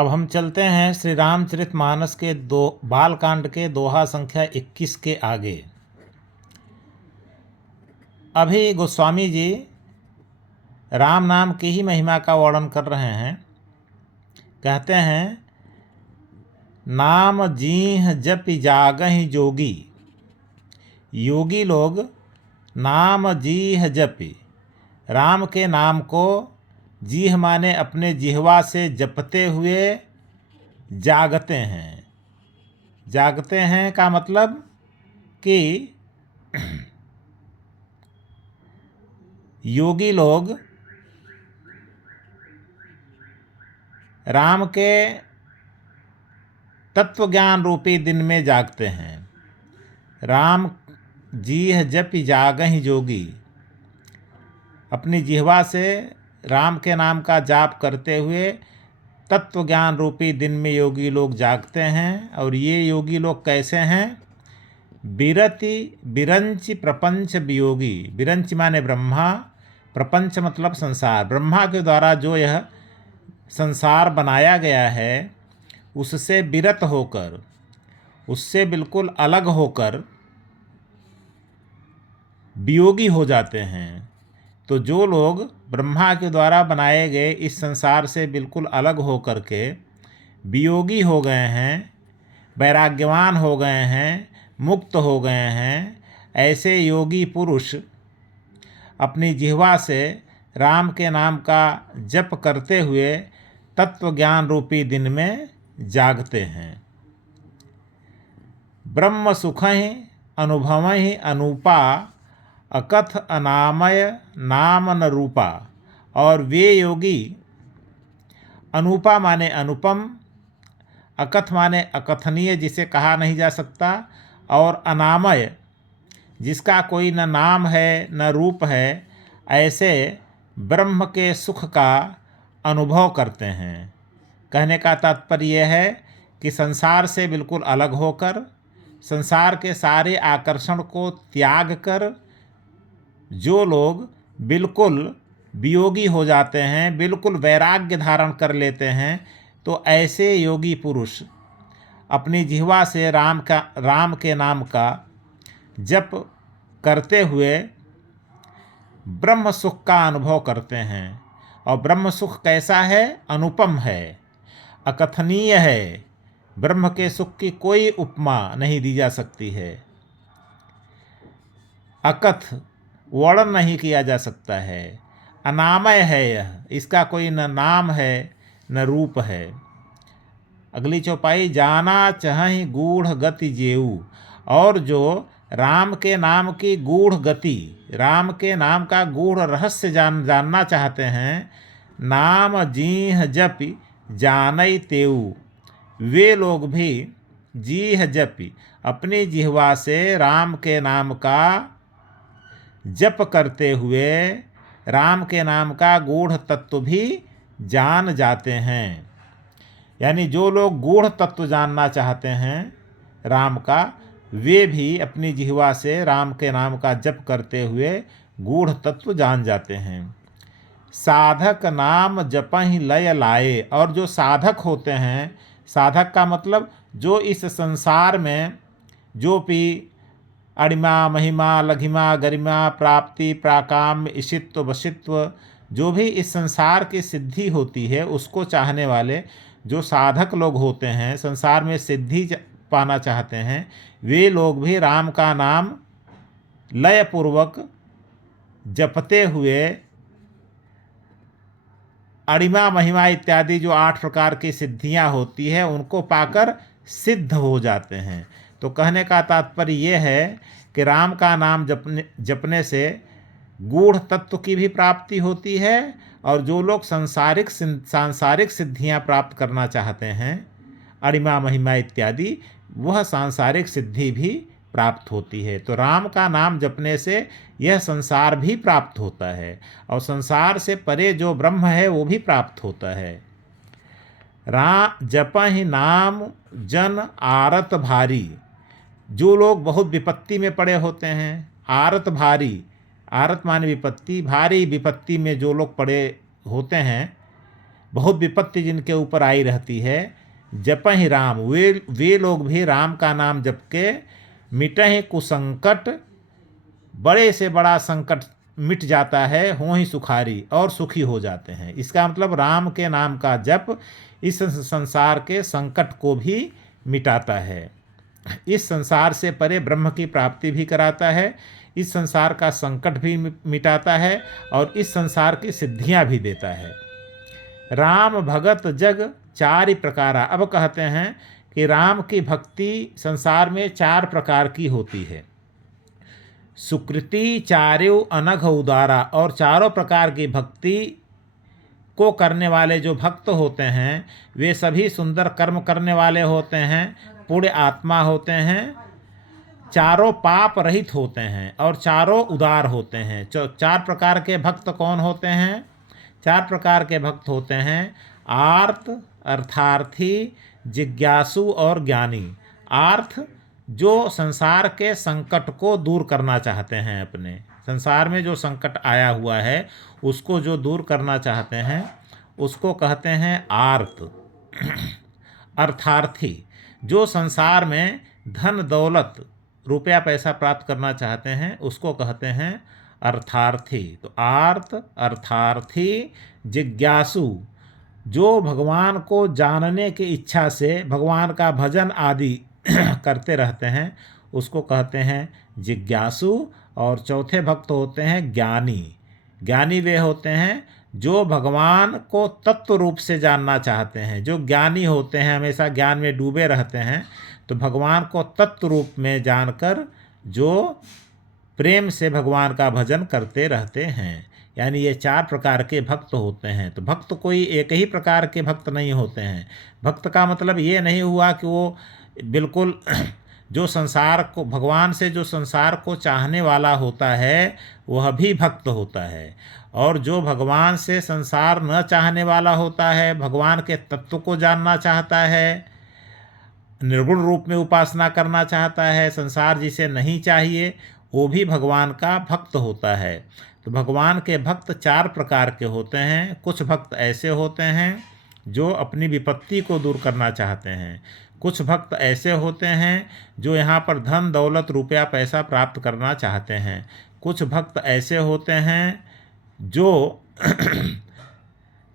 अब हम चलते हैं श्री रामचरितमानस के बालकांड के दोहा संख्या 21 के आगे। अभी गोस्वामी जी राम नाम की ही महिमा का वर्णन कर रहे हैं। कहते हैं, नाम जीह जपि जागहि जोगी। योगी लोग नाम जीह जपि, राम के नाम को जीह माने अपने जिह्वा से जपते हुए जागते हैं। जागते हैं का मतलब कि योगी लोग राम के तत्व ज्ञान रूपी दिन में जागते हैं। राम जीह जपि जागहि जोगी, अपनी जिह्वा से राम के नाम का जाप करते हुए तत्व ज्ञान रूपी दिन में योगी लोग जागते हैं। और ये योगी लोग कैसे हैं? बिरति बिरंच प्रपंच वियोगी। बिरंच माने ब्रह्मा, प्रपंच मतलब संसार। ब्रह्मा के द्वारा जो यह संसार बनाया गया है उससे विरत होकर, उससे बिल्कुल अलग होकर वियोगी हो जाते हैं। तो जो लोग ब्रह्मा के द्वारा बनाए गए इस संसार से बिल्कुल अलग होकर के वियोगी हो गए हैं, वैराग्यवान हो गए हैं, मुक्त हो गए हैं, ऐसे योगी पुरुष अपनी जिह्वा से राम के नाम का जप करते हुए तत्व ज्ञान रूपी दिन में जागते हैं। ब्रह्म सुखहि अनुभवहि अनूपा, अकथ अनामय नाम न रूपा। और वे योगी अनूपा माने अनुपम, अकथ माने अकथनीय जिसे कहा नहीं जा सकता, और अनामय जिसका कोई न नाम है न रूप है, ऐसे ब्रह्म के सुख का अनुभव करते हैं। कहने का तात्पर्य है कि संसार से बिल्कुल अलग होकर, संसार के सारे आकर्षण को त्याग कर जो लोग बिल्कुल वियोगी हो जाते हैं, बिल्कुल वैराग्य धारण कर लेते हैं, तो ऐसे योगी पुरुष अपनी जिह्वा से राम के नाम का जप करते हुए ब्रह्म सुख का अनुभव करते हैं। और ब्रह्म सुख कैसा है? अनुपम है, अकथनीय है। ब्रह्म के सुख की कोई उपमा नहीं दी जा सकती है, अकथ वर्णन नहीं किया जा सकता है, अनामय है यह, इसका कोई न नाम है न रूप है। अगली चौपाई, जाना चाहि गूढ़ गति जेऊ। और जो राम के नाम की गूढ़ गति, राम के नाम का गूढ़ रहस्य जानना चाहते हैं, नाम जीह जपि जानई तेऊ। वे लोग भी जीह जपि, अपनी जिह्वा से राम के नाम का जप करते हुए राम के नाम का गूढ़ तत्व भी जान जाते हैं। यानी जो लोग गूढ़ तत्व जानना चाहते हैं राम का, वे भी अपनी जिह्वा से राम के नाम का जप करते हुए गूढ़ तत्व जान जाते हैं। साधक नाम जपहि लय लाए। और जो साधक होते हैं, साधक का मतलब जो इस संसार में जो भी अणिमा महिमा लघिमा गरिमा प्राप्ति प्राकाम्य ईशित्व वशित्व, जो भी इस संसार की सिद्धि होती है उसको चाहने वाले जो साधक लोग होते हैं, संसार में सिद्धि पाना चाहते हैं, वे लोग भी राम का नाम लयपूर्वक जपते हुए अणिमा महिमा इत्यादि जो 8 प्रकार की सिद्धियां होती है उनको पाकर सिद्ध हो जाते हैं। तो कहने का तात्पर्य यह है कि राम का नाम जपने से गूढ़ तत्व की भी प्राप्ति होती है, और जो लोग सांसारिक सिद्धियां प्राप्त करना चाहते हैं, अणिमा महिमा इत्यादि, वह सांसारिक सिद्धि भी प्राप्त होती है। तो राम का नाम जपने से यह संसार भी प्राप्त होता है, और संसार से परे जो ब्रह्म है वो भी प्राप्त होता है। जपहि नाम जन आरत भारी। जो लोग बहुत विपत्ति में पड़े होते हैं, आरत भारी, आरत माने विपत्ति, भारी विपत्ति में जो लोग पड़े होते हैं, बहुत विपत्ति जिनके ऊपर आई रहती है, जपहि राम, वे लोग भी राम का नाम जप के मिटहि कुसंकट, बड़े से बड़ा संकट मिट जाता है, हों ही सुखारी, और सुखी हो जाते हैं। इसका मतलब राम के नाम का जप इस संसार के संकट को भी मिटाता है, इस संसार से परे ब्रह्म की प्राप्ति भी कराता है, इस संसार का संकट भी मिटाता है और इस संसार की सिद्धियां भी देता है। राम भगत जग चारि प्रकारा। अब कहते हैं कि राम की भक्ति संसार में 4 प्रकार की होती है। सुकृति चार्यो अनघ उदारा, और चारों प्रकार की भक्ति को करने वाले जो भक्त होते हैं वे सभी सुंदर कर्म करने वाले होते हैं, पुण्य आत्मा होते हैं, चारों पाप रहित होते हैं और चारों उदार होते हैं। 4 प्रकार के भक्त कौन होते हैं? 4 प्रकार के भक्त होते हैं आर्त, अर्थार्थी, जिज्ञासु और ज्ञानी। आर्थ जो संसार के संकट को दूर करना चाहते हैं, अपने संसार में जो संकट आया हुआ है उसको जो दूर करना चाहते हैं उसको कहते हैं आर्त। अर्थार्थी जो संसार में धन दौलत रुपया पैसा प्राप्त करना चाहते हैं उसको कहते हैं अर्थार्थी। तो आर्त, अर्थार्थी, जिज्ञासु जो भगवान को जानने की इच्छा से भगवान का भजन आदि करते रहते हैं उसको कहते हैं जिज्ञासु। और चौथे भक्त होते हैं ज्ञानी। ज्ञानी वे होते हैं जो भगवान को तत्व रूप से जानना चाहते हैं, जो ज्ञानी होते हैं, हमेशा ज्ञान में डूबे रहते हैं, तो भगवान को तत्व रूप में जानकर जो प्रेम से भगवान का भजन करते रहते हैं। यानी ये 4 प्रकार के भक्त होते हैं। तो भक्त कोई एक ही प्रकार के भक्त नहीं होते हैं। भक्त का मतलब ये नहीं हुआ कि वो बिल्कुल जो संसार को, भगवान से जो संसार को चाहने वाला होता है वह भी भक्त होता है, और जो भगवान से संसार न चाहने वाला होता है, भगवान के तत्व को जानना चाहता है, निर्गुण रूप में उपासना करना चाहता है, संसार जिसे नहीं चाहिए, वो भी भगवान का भक्त होता है। तो भगवान के भक्त 4 प्रकार के होते हैं। कुछ भक्त ऐसे होते हैं जो अपनी विपत्ति को दूर करना चाहते हैं, कुछ भक्त ऐसे होते हैं जो यहाँ पर धन दौलत रुपया पैसा प्राप्त करना चाहते हैं, कुछ भक्त ऐसे होते हैं जो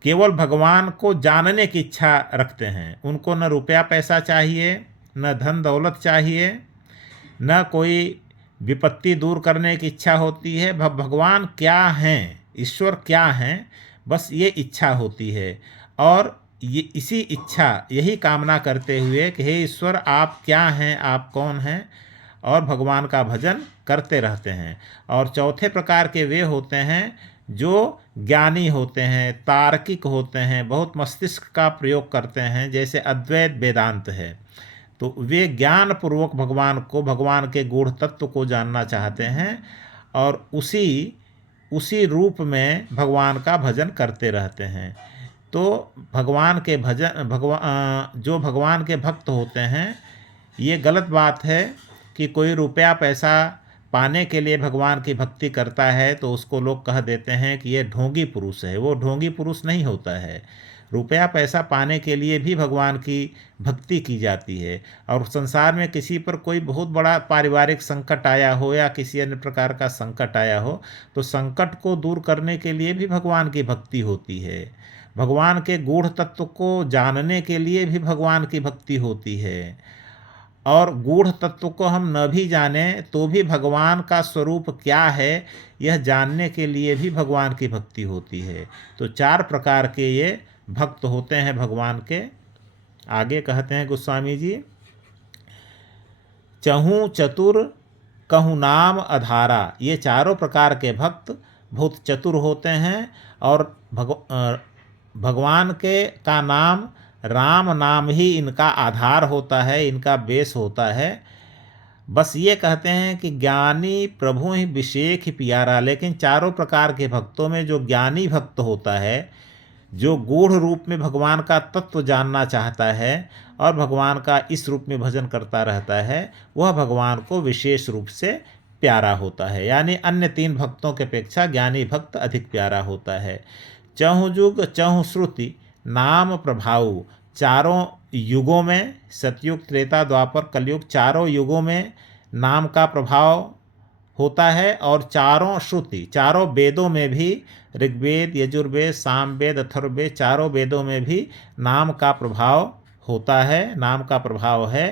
केवल भगवान को जानने की इच्छा रखते हैं, उनको न रुपया पैसा चाहिए, न धन दौलत चाहिए, न कोई विपत्ति दूर करने की इच्छा होती है। भगवान क्या हैं, ईश्वर क्या हैं, बस ये इच्छा होती है। और ये इसी इच्छा, यही कामना करते हुए कि हे ईश्वर आप क्या हैं, आप कौन हैं, और भगवान का भजन करते रहते हैं। और चौथे प्रकार के वे होते हैं जो ज्ञानी होते हैं, तार्किक होते हैं, बहुत मस्तिष्क का प्रयोग करते हैं, जैसे अद्वैत वेदांत है। तो वे ज्ञान पूर्वक भगवान को, भगवान के गूढ़ तत्व को जानना चाहते हैं और उसी रूप में भगवान का भजन करते रहते हैं। तो भगवान के जो भगवान के भक्त होते हैं, ये गलत बात है कि कोई रुपया पैसा पाने के लिए भगवान की भक्ति करता है तो उसको लोग कह देते हैं कि ये ढोंगी पुरुष है। वो ढोंगी पुरुष नहीं होता है। रुपया पैसा पाने के लिए भी भगवान की भक्ति की जाती है। और संसार में किसी पर कोई बहुत बड़ा पारिवारिक संकट आया हो या किसी अन्य प्रकार का संकट आया हो तो संकट को दूर करने के लिए भी भगवान की भक्ति होती है। भगवान के गूढ़ तत्व को जानने के लिए भी भगवान की भक्ति होती है। और गूढ़ तत्व को हम न भी जानें तो भी भगवान का स्वरूप क्या है यह जानने के लिए भी भगवान की भक्ति होती है। तो 4 प्रकार के ये भक्त होते हैं भगवान के। आगे कहते हैं गोस्वामी जी, चहु चतुर कहु नाम अधारा। ये चारों प्रकार के भक्त बहुत चतुर होते हैं और भगवान का नाम, राम नाम ही इनका आधार होता है, इनका बेस होता है। बस ये कहते हैं कि ज्ञानी प्रभु ही विषेक ही प्यारा। लेकिन चारों प्रकार के भक्तों में जो ज्ञानी भक्त होता है, जो गूढ़ रूप में भगवान का तत्व जानना चाहता है और भगवान का इस रूप में भजन करता रहता है, वह भगवान को विशेष रूप से प्यारा होता है। यानी अन्य 3 भक्तों के अपेक्षा ज्ञानी भक्त अधिक प्यारा होता है। चहु जुग चहु श्रुति नाम प्रभाव चारों युगों में, सतयुग, त्रेता, द्वापर, कलयुग, चारों युगों में नाम का प्रभाव होता है। और चारों श्रुति, चारों वेदों में भी, ऋग्वेद, यजुर्वेद, सामवेद, अथर्ववेद, चारों वेदों में भी नाम का प्रभाव होता है, नाम का प्रभाव है।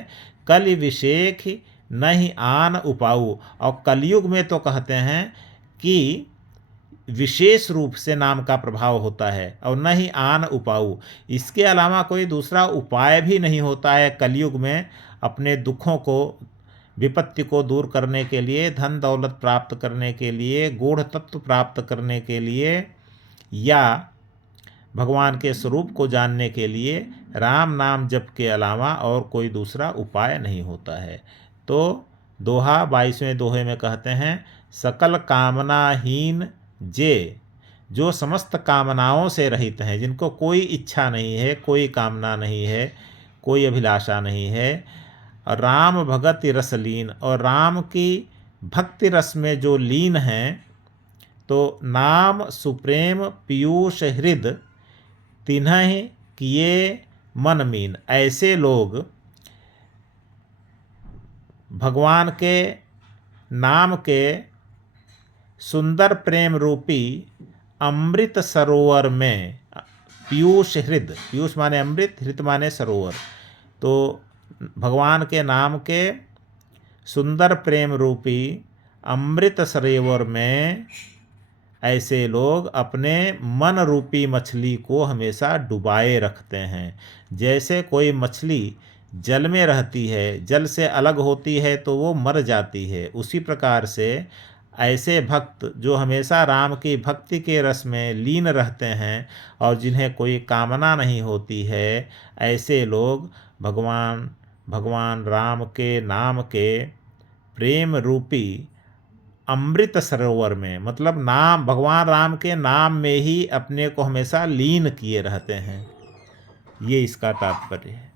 कलि विशेष नहीं आन उपाऊ, और कलयुग में तो कहते हैं कि विशेष रूप से नाम का प्रभाव होता है, और न ही आन उपाऊ, इसके अलावा कोई दूसरा उपाय भी नहीं होता है कलयुग में अपने दुखों को, विपत्ति को दूर करने के लिए, धन दौलत प्राप्त करने के लिए, गूढ़ तत्व प्राप्त करने के लिए, या भगवान के स्वरूप को जानने के लिए राम नाम जप के अलावा और कोई दूसरा उपाय नहीं होता है। तो दोहा 22वें दोहे में कहते हैं, सकल कामनाहीन जे, जो समस्त कामनाओं से रहित हैं, जिनको कोई इच्छा नहीं है, कोई कामना नहीं है, कोई अभिलाषा नहीं है, राम भगति रस लीन, और राम की भक्ति रस में जो लीन हैं, तो नाम सुप्रेम पीयूष हृद तिन्ह किए मन मीन, ऐसे लोग भगवान के नाम के सुंदर प्रेम रूपी अमृत सरोवर में, पीयूष हृद, पीयूष माने अमृत, हृद माने सरोवर, तो भगवान के नाम के सुंदर प्रेम रूपी अमृत सरोवर में ऐसे लोग अपने मन रूपी मछली को हमेशा डुबाए रखते हैं। जैसे कोई मछली जल में रहती है, जल से अलग होती है तो वो मर जाती है, उसी प्रकार से ऐसे भक्त जो हमेशा राम की भक्ति के रस में लीन रहते हैं और जिन्हें कोई कामना नहीं होती है, ऐसे लोग भगवान राम के नाम के प्रेम रूपी अमृत सरोवर में, मतलब नाम, भगवान राम के नाम में ही अपने को हमेशा लीन किए रहते हैं। ये इसका तात्पर्य है।